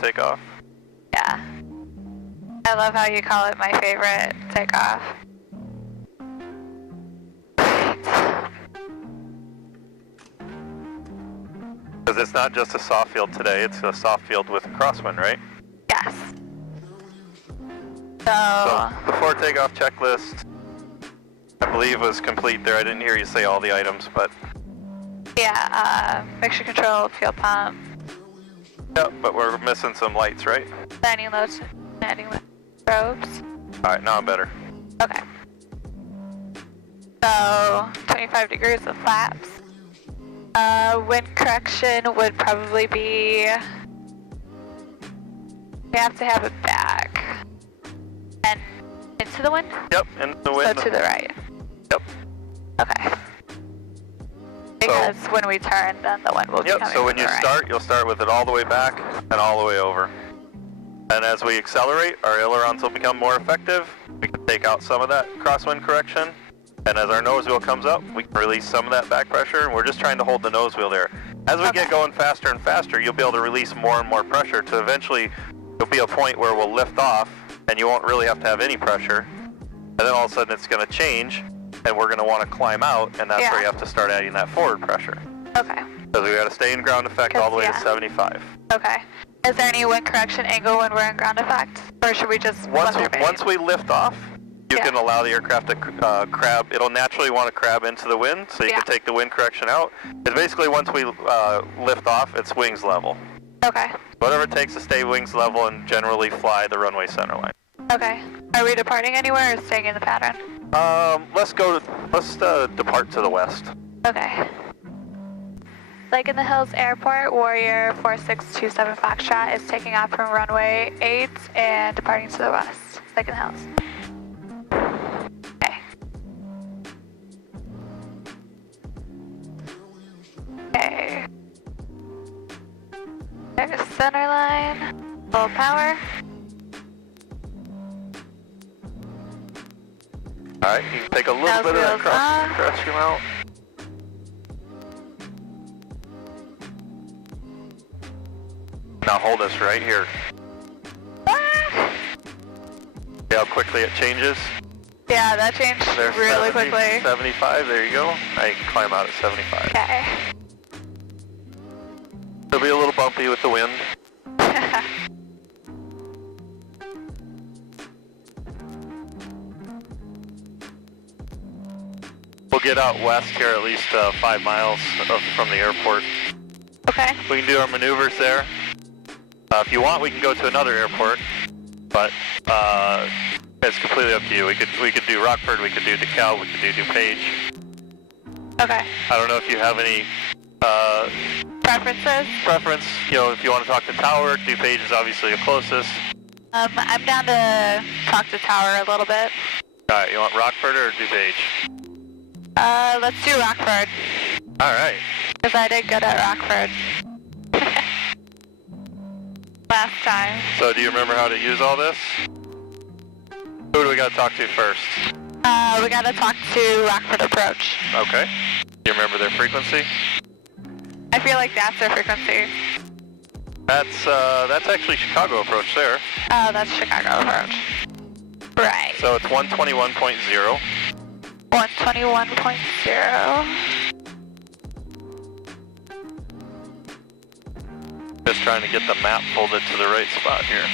Takeoff? Yeah. I love how you call it my favorite takeoff. Because it's not just a soft field today, it's a soft field with a crosswind, right? Yes. So, before takeoff checklist, I believe was complete there. I didn't hear you say all the items, but... Yeah, mixture control, fuel pump. Yep, but we're missing some lights, right? Landing loads, landing strobes. Alright, now I'm better. Okay. So, 25 degrees of flaps. Wind correction would probably be... We have to have it back. And into the wind? Yep, into the wind. So to the right? Yep. Okay. Because when we turn, then the wind will be coming so when you start, you'll start with it all the way back and all the way over. And as we accelerate, our ailerons will become more effective. We can take out some of that crosswind correction. And as our nose wheel comes up, we can release some of that back pressure. And we're just trying to hold the nose wheel there. As we get going faster and faster, you'll be able to release more and more pressure to eventually, there'll be a point where we'll lift off and you won't really have to have any pressure. And then all of a sudden it's going to change. And we're going to want to climb out, and that's where you have to start adding that forward pressure. Okay. Because we got to stay in ground effect all the way to 75. Okay. Is there any wind correction angle when we're in ground effect? Or should we just... Once we lift off, you can allow the aircraft to crab. It'll naturally want to crab into the wind, so you can take the wind correction out. It's basically once we lift off, it's wings level. Okay. Whatever it takes to stay wings level and generally fly the runway center line. Okay. Are we departing anywhere or staying in the pattern? Let's depart to the west. Okay. Lake in the Hills Airport, Warrior 4627 Foxtrot is taking off from runway 8 and departing to the west. Lake in the Hills. Okay. Okay. There's center line. Full power. Alright, you can take a little bit of that cross your mount. Now hold us right here. See how quickly it changes? Yeah, that changed really quickly. 75, there you go. Now you can climb out at 75. Okay. It'll be a little bumpy with the wind. We'll get out west here at least 5 miles from the airport. Okay. We can do our maneuvers there. If you want, we can go to another airport, but it's completely up to you. We could do Rockford, we could do DeKalb, we could do DuPage. Okay. I don't know if you have any preference. You know, if you want to talk to Tower, DuPage is obviously the closest. I'm down to talk to Tower a little bit. All right, you want Rockford or DuPage? Let's do Rockford. Alright. Because I did good at Rockford. Last time. So do you remember how to use all this? Who do we gotta talk to first? We gotta talk to Rockford Approach. Okay. Do you remember their frequency? I feel like that's their frequency. That's actually Chicago Approach there. Oh, that's Chicago Approach. Right. So it's 121.0. 121.0. Just trying to get the map folded to the right spot here.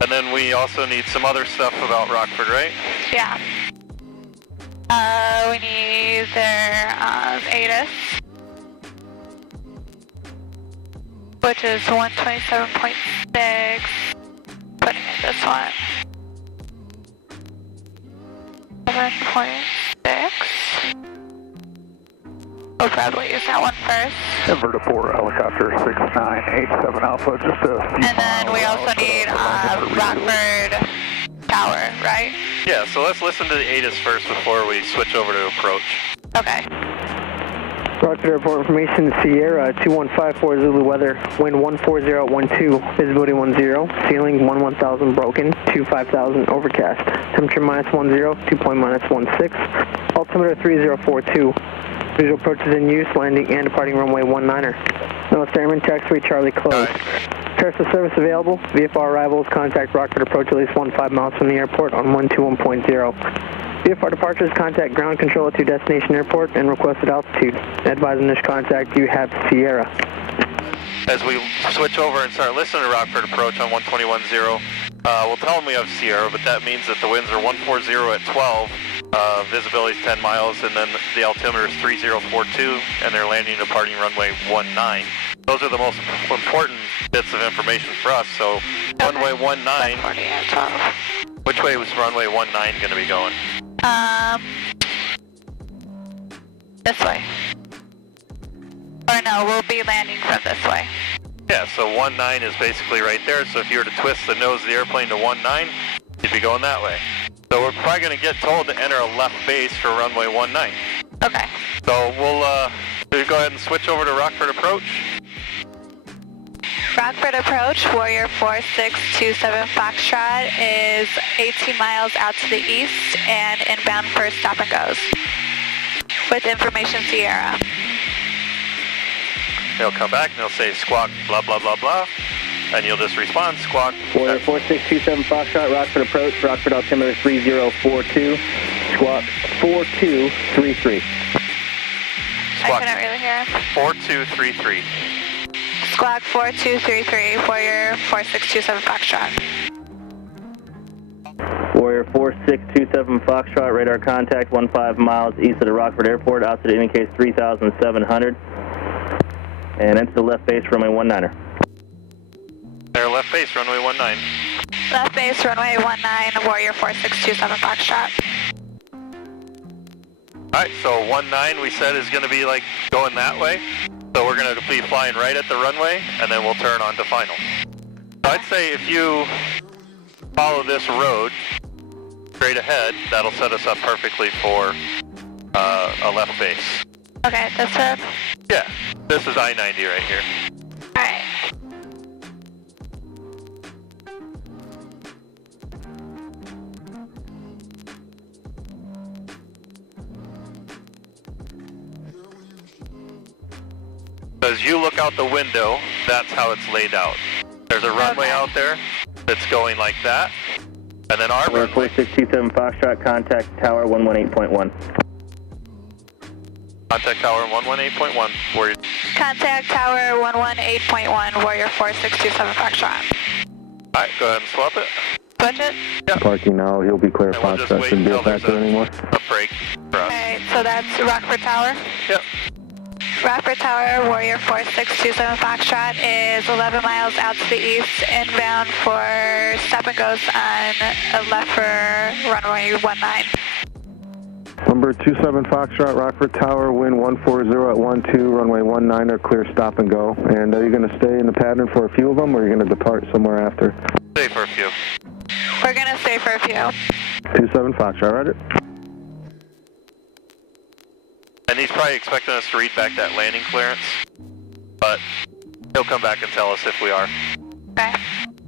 And then we also need some other stuff about Rockford, right? Yeah. We need their ATIS, which is 127.6. Putting in this one. 7.6. We'll probably use that one first. Denver to 4, helicopter 6987 Alpha, just a few And then we also need Rockford Tower, right? Yeah, so let's listen to the ATIS first before we switch over to approach. Okay. Rockford Airport information, Sierra 2154 Zulu weather, wind 14012, visibility 10, ceiling 1000 broken, 5000 overcast, temperature -10, dew point -16, altimeter 3042, visual approaches in use, landing and departing runway 19er. No airman, taxiway Charlie closed. Terrestrial service available, VFR arrivals, contact Rockford Approach at least 15 miles from the airport on 121.0. VFR departures, contact ground control to destination airport and requested altitude. Advise initial contact, you have Sierra. As we switch over and start listening to Rockford Approach on 121.0, we'll tell them we have Sierra, but that means that the winds are 140 at 12, visibility is 10 miles, and then the altimeter is 3042, and they're landing and departing runway 19. Those are the most important bits of information for us, so runway 19, which way was runway 19 going to be going? This way. Or no, we'll be landing from this way. Yeah, so 19 is basically right there, so if you were to twist the nose of the airplane to 19, you'd be going that way. So we're probably going to get told to enter a left base for runway 19. Okay. So we'll go ahead and switch over to Rockford Approach. Rockford Approach, Warrior 4627 Foxtrot is 18 miles out to the east and inbound for stop and goes. With information Sierra. They'll come back and they'll say squawk blah blah blah blah, and you'll just respond squawk. Warrior 4627 Foxtrot, Rockford Approach, Rockford altimeter 3042, squawk 4233. Squawk I couldn't really hear. 4233. Squawk 4233, Warrior 4627 Foxtrot. Warrior 4627 Foxtrot, radar contact 15 miles east of the Rockford Airport, altitude indicates 3,700, and enter the left base runway 19er. They're left base runway 19. Left base runway 19, Warrior 4627 Foxtrot. Alright, so 19 we said is going to be like going that way. So we're going to be flying right at the runway, and then we'll turn on to final. So I'd say if you follow this road straight ahead, that'll set us up perfectly for a left base. Okay, that's it? Yeah, this is I-90 right here. Alright. As you look out the window, that's how it's laid out. There's a runway out there that's going like that, and then our runway. 4627 Foxtrot, contact tower 118.1. Contact tower 118.1. Warrior. Contact tower 118.1, Warrior 4627 Foxtrot. Alright, go ahead and swap it. Switch it? Yep. Parking now, he'll be clear. And we'll just Foxtrot wait shouldn't be a until there's factor anymore. a break for us. Alright, so that's Rockford Tower. Yep. Rockford Tower, Warrior 4627 Foxtrot is 11 miles out to the east, inbound for stop and goes on a left for runway 19. Number 27 Foxtrot, Rockford Tower, wind 140 at 12, runway 19er, clear stop and go. And are you going to stay in the pattern for a few of them, or are you going to depart somewhere after? Stay for a few. We're gonna stay for a few. 27 Foxtrot, roger. And he's probably expecting us to read back that landing clearance, but he'll come back and tell us if we are. Okay.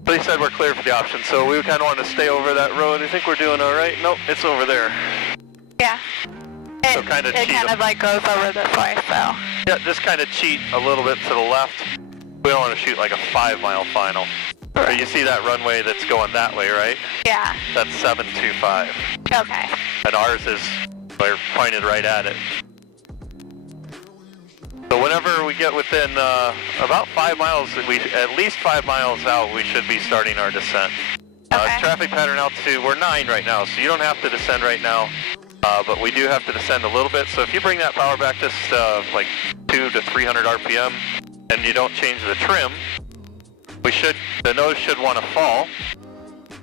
But he said we're clear for the option, so we kind of want to stay over that road. I think we're doing all right. Nope, it's over there. Yeah. So kind of it kind of like goes over this way, so. Yeah, just kind of cheat a little bit to the left. We don't want to shoot like a 5-mile final. But you see that runway that's going that way, right? Yeah. That's 725. Okay. And ours is, we're pointed right at it. So whenever we get within about 5 miles, at least 5 miles out, we should be starting our descent. Okay. Traffic pattern altitude, we're 9 right now, so you don't have to descend right now. But we do have to descend a little bit, so if you bring that power back just like 200 to 300 RPM, and you don't change the trim, the nose should want to fall,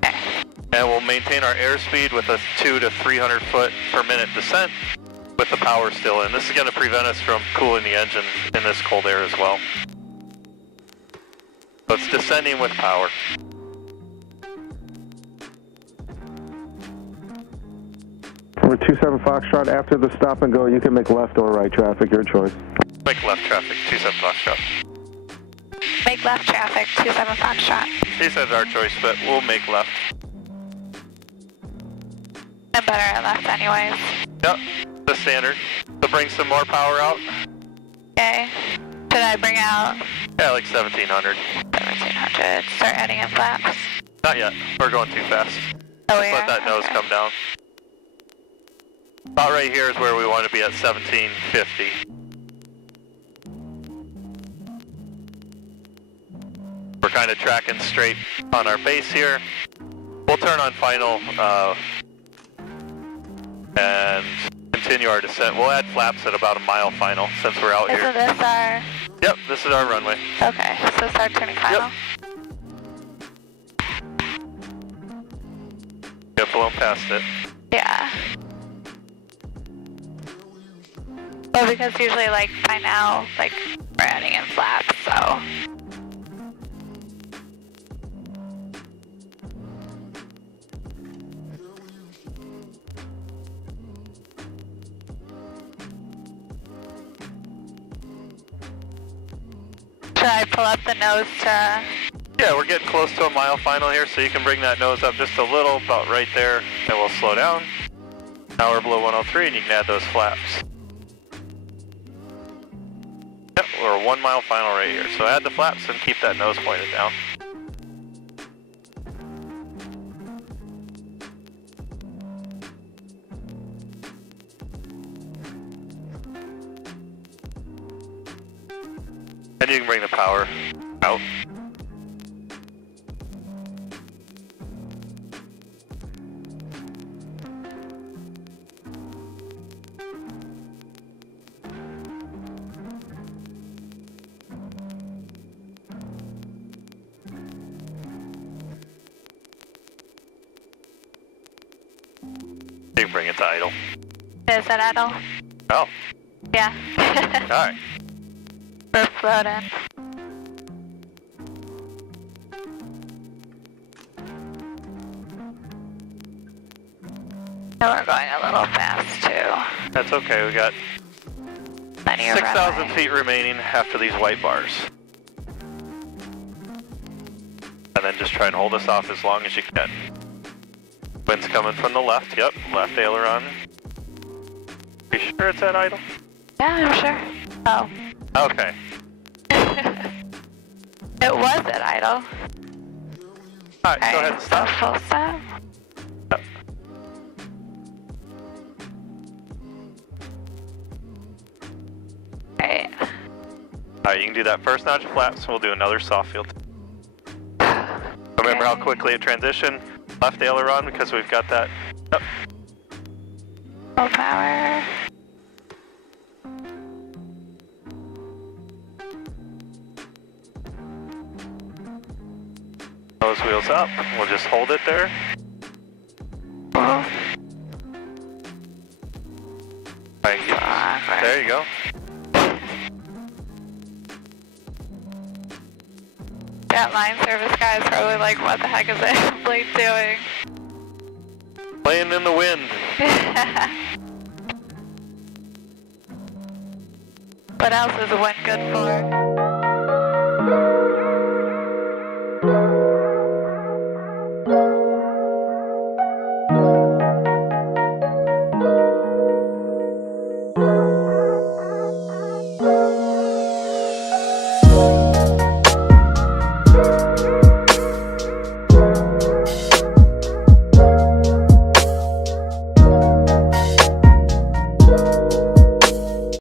and we'll maintain our airspeed with a 200 to 300 foot per minute descent with the power still in. This is going to prevent us from cooling the engine in this cold air as well. So it's descending with power. We're 27 Foxtrot. After the stop and go, you can make left or right traffic, your choice. Make left traffic, 27 Foxtrot. Make left traffic, 27 Foxtrot. He said our choice, but we'll make left. I'm better at left anyways. Yep, the standard. So bring some more power out. Okay. Should I bring out? Yeah, like 1700. 1700. Start adding in flaps. Not yet. We're going too fast. Oh, we Let that nose come down. About right here is where we want to be at 1750. We're kind of tracking straight on our base here. We'll turn on final and continue our descent. We'll add flaps at about a mile final since we're out here. Isn't this our? Yep, this is our runway. Okay, so start turning final. Yep. Get blown past it. Yeah. Well, because usually, like, by now, like, we're adding in flaps, so. Should I pull up the nose to... Yeah, we're getting close to a mile final here, so you can bring that nose up just a little, about right there, and we'll slow down. Now we're below 103, and you can add those flaps. Yep, we're 1 mile final right here, so add the flaps and keep that nose pointed down. And you can bring the power out. You can bring it to idle. Is that idle? Oh. Yeah. Alright. We're floating. So we're going a little fast too. That's okay, we got Plenty of 6,000 runway. feet remaining after these white bars. And then just try and hold us off as long as you can. Wind's coming from the left, yep, left aileron. Are you sure it's at idle? Yeah, I'm sure. Oh. Okay. It was at idle. Alright, go ahead and stop. Full stop. Yep. Right. Alright, you can do that first notch of flaps, we'll do another soft field. Remember how quickly it transitioned? Left aileron because we've got that. Yep. Full power. Nose wheels up, we'll just hold it there. Oh. There you go. That line service guy is probably like, what the heck is that blade doing? Playing in the wind. What else is the wind good for?